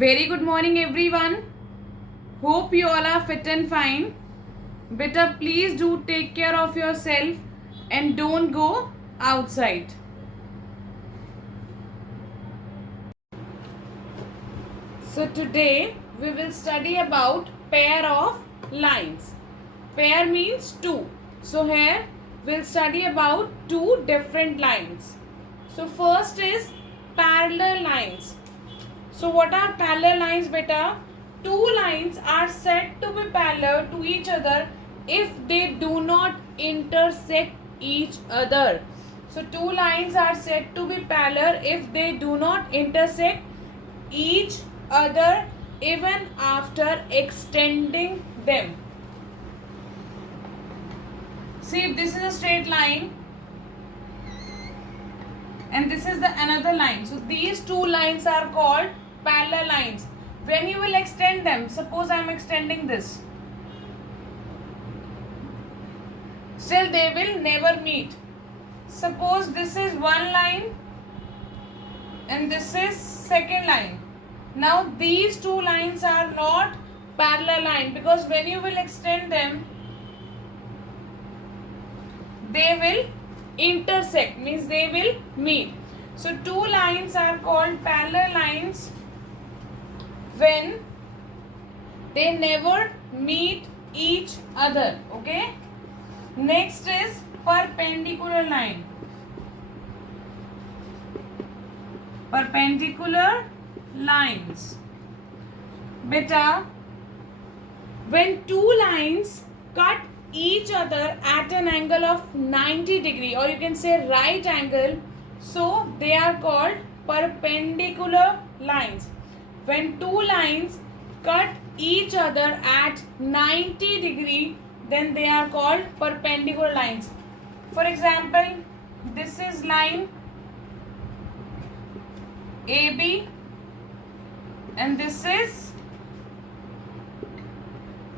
Very good morning, everyone. Hope you all are fit and fine. Beta, please do take care of yourself and don't go outside. So today we will study about pair of lines. Pair means two. So here we'll study about two different lines. So first is parallel lines. So what are parallel lines, beta? Two lines are said to be parallel to each other if they do not intersect each other. So two lines are said to be parallel if they do not intersect each other even after extending them. See, if this is a straight line and this is the another line. So these two lines are called parallel lines. When you will extend them, suppose I am extending this, still they will never meet. Suppose this is one line and this is second line. Now these two lines are not parallel line because when you will extend them, they will intersect, means they will meet. So two lines are called parallel lines when they never meet each other. Okay. Next is perpendicular line. Perpendicular lines. Beta, when two lines cut each other at an angle of 90 degree, or you can say right angle, so they are called perpendicular lines. When two lines cut each other at 90 degree, then they are called perpendicular lines. For example, this is line AB and this is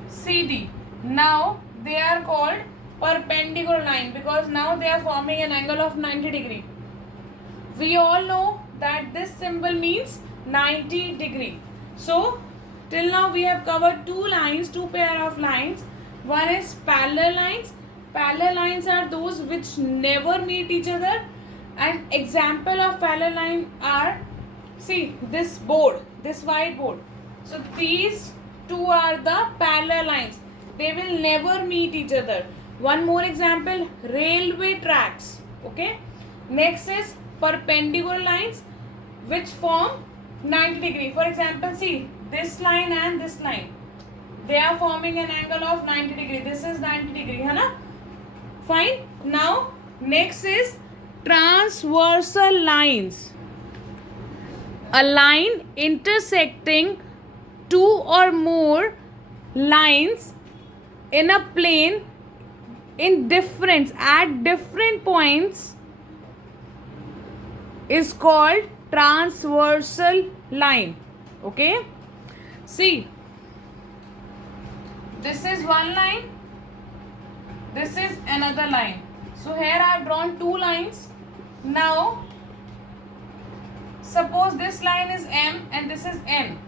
CD. Now they are called perpendicular line because now they are forming an angle of 90 degree. We all know that this symbol means 90 degree. So till now we have covered two lines, two pair of lines. One is parallel lines. Parallel lines are those which never meet each other. An example of parallel line are, see this board, this white board. So these two are the parallel lines. They will never meet each other. One more example, railway tracks. Okay. Next is perpendicular lines which form 90 degree. For example, see this line and this line. They are forming an angle of 90 degree. This is 90 degree. है ना? Fine. Now next is transversal lines. A line intersecting two or more lines in a plane at different points is called transversal line. Okay. See, this is one line, this is another line. So here I have drawn two lines. Now suppose this line is M and this is N.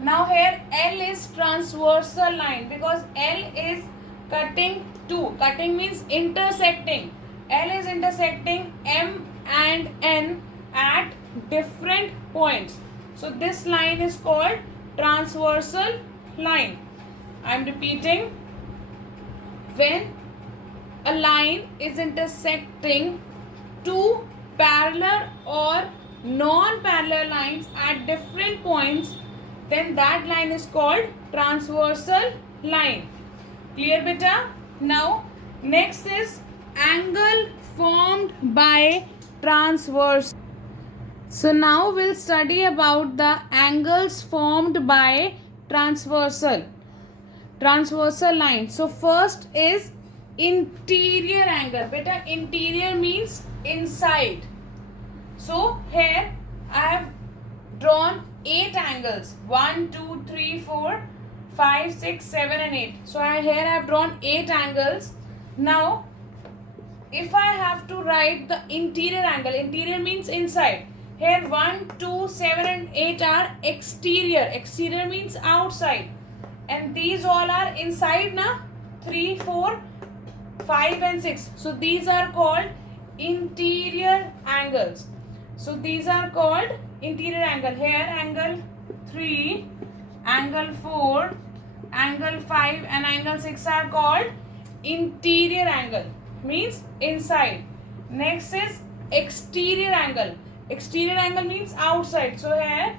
Now here L is transversal line because L is cutting two. Cutting means intersecting. L is intersecting M and N at different points. So this line is called transversal line. I am repeating. When a line is intersecting two parallel or non-parallel lines at different points, then that line is called transversal line. Clear, beta? Now next is angle formed by transverse. So now we'll study about the angles formed by transversal line. So first is interior angle. Beta, interior means inside. So here I have drawn 8 angles. 1, 2, 3, 4, 5, 6, 7 and 8. So here I have drawn 8 angles. Now if I have to write the interior angle, interior means inside. Here 1, 2, 7 and 8 are exterior. Exterior means outside. And these all are inside na. 3, 4, 5 and 6. So these are called interior angles. So these are called interior angle. Here angle 3, angle 4, angle 5 and angle 6 are called interior angle. Means inside. Next is exterior angle. Exterior angle means outside. So here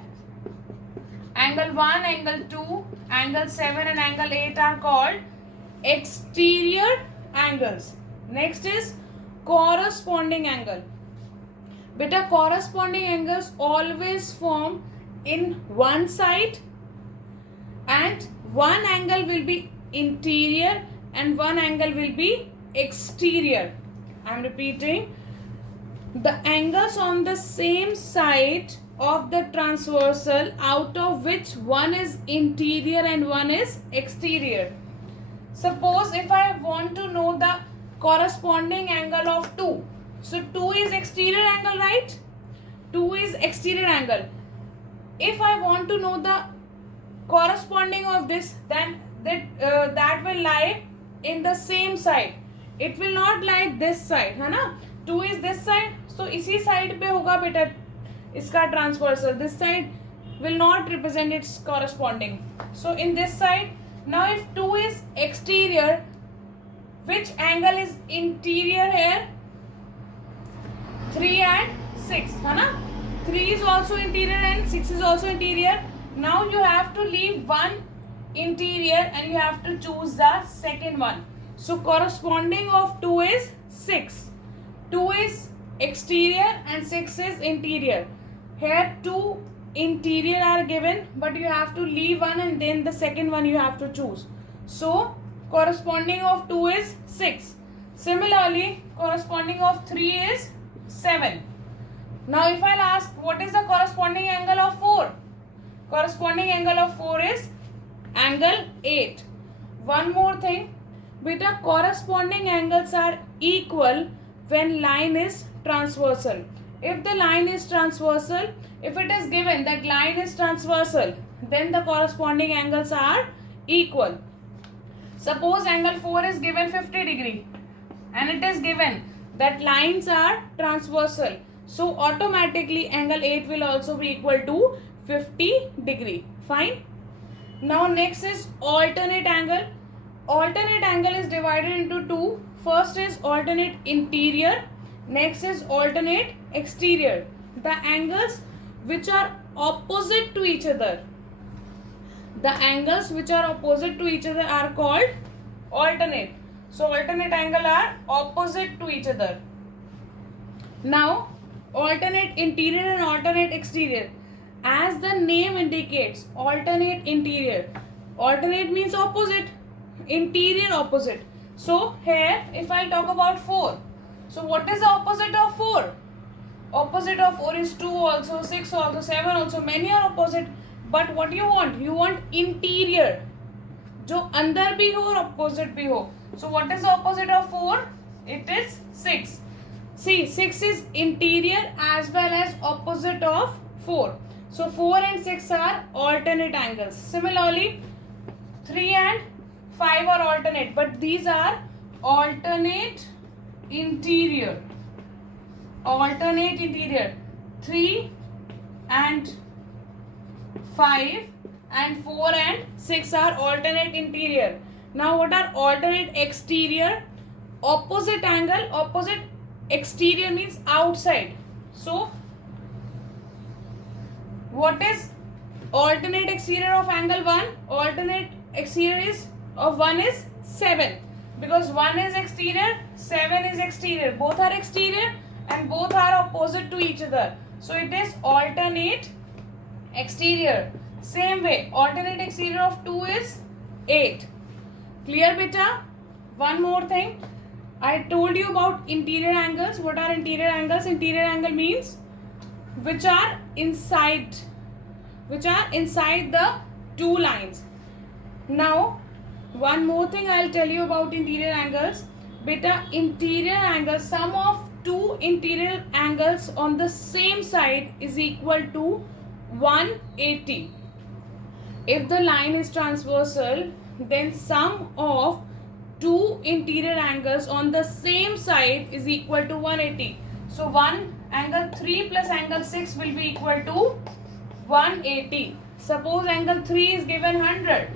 angle 1, angle 2, angle 7 and angle 8 are called exterior angles. Next is corresponding angle. Beta, corresponding angles always form in one side, and one angle will be interior and one angle will be exterior. I am repeating. The angles on the same side of the transversal, out of which one is interior and one is exterior. Suppose if I want to know the corresponding angle of 2. So 2 is exterior angle, right? 2 is exterior angle. If I want to know the corresponding of this, then that will lie in the same side. It will not lie this side, है ना? 2 is this side, so इसी side पे होगा बेटा इसका transversal. This side will not represent its corresponding. So in this side, now if 2 is exterior, which angle is interior here? 3 and 6, है ना? 3 is also interior and 6 is also interior. Now you have to leave one interior and you have to choose the second one. So corresponding of 2 is 6. 2 is exterior and 6 is interior. Here 2 interior are given, but you have to leave one and then the second one you have to choose. So corresponding of 2 is 6. Similarly, corresponding of 3 is 7. Now if I'll ask what is the corresponding angle of 4? Corresponding angle of 4 is angle 8. One more thing, beta, corresponding angles are equal when line is transversal. If the line is transversal, if it is given that line is transversal, then the corresponding angles are equal. Suppose angle 4 is given 50 degree and it is given that lines are transversal. So automatically angle 8 will also be equal to 50 degree. Fine. Now next is alternate angle. Alternate angle is divided into two. First is alternate interior. Next is alternate exterior. The angles which are opposite to each other. The angles which are opposite to each other are called alternate. So alternate angle are opposite to each other. Now alternate interior and alternate exterior. As the name indicates, alternate interior. Alternate means opposite. Interior opposite. So here if I talk about 4. So what is the opposite of 4? Opposite of 4 is 2 also, 6 also, 7 also. Many are opposite. But what you want? You want interior. जो अंदर भी हो और opposite भी हो. So what is the opposite of 4? It is 6. See, 6 is interior as well as opposite of 4. So 4 and 6 are alternate angles. Similarly, 3 and 5 are alternate, but these are alternate interior. Alternate interior. 3 and 5 and 4 and 6 are alternate interior. Now what are alternate exterior? Opposite angle. Opposite exterior means outside. So what is alternate exterior of angle 1? Alternate exterior is of 1 is 7. Because 1 is exterior, 7 is exterior. Both are exterior and both are opposite to each other. So it is alternate exterior. Same way, alternate exterior of 2 is 8. Clear, beta? One more thing. I told you about interior angles. What are interior angles? Interior angle means which are inside the two lines. Now, one more thing I'll tell you about interior angles. Beta, interior angle, sum of two interior angles on the same side is equal to 180. If the line is transversal, then sum of two interior angles on the same side is equal to 180. So angle 3 plus angle 6 will be equal to 180. Suppose angle 3 is given 100.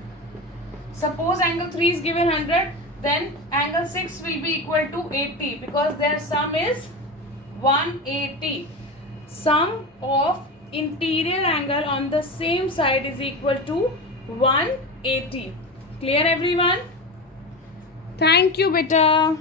Suppose angle 3 is given 100, then angle 6 will be equal to 80 because their sum is 180. Sum of interior angle on the same side is equal to 180. Clear everyone? Thank you, beta.